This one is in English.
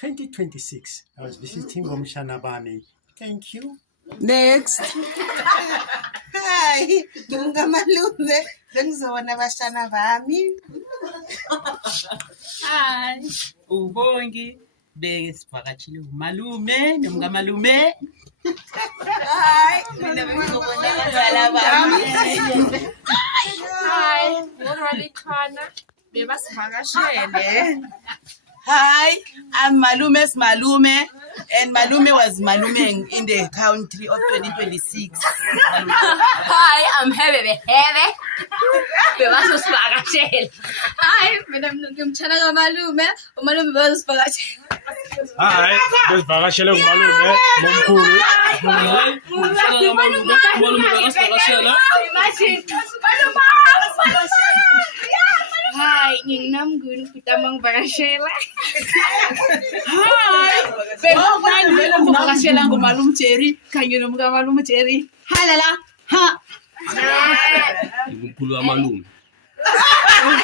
2026. I was visiting Gomshana Bami. Thank you. Next. Hi, dunga malume. Bengizobona abashana bami. Hi, ubongi besivakashile umalume nomngamalume. Hi, mina bengizobona abazala bami. Hi, ngorwalikhana bebasivakashele. Hi, I'm Malume's Malume, and Malume was Malume in the country of 2026. Hi, I'm Hebe. Bebasivakashele. Hi, mina ngimtshana kamalume, umalume bebasivakashele. Hi, besivakashele umalume momkhulu. Hi, nginamnguni futhi amangivakashela. Hi, bengivakashela ngumalume Jerry, kanye nomngamalume Jerry. Halala, ha. Umkhulu wamalume.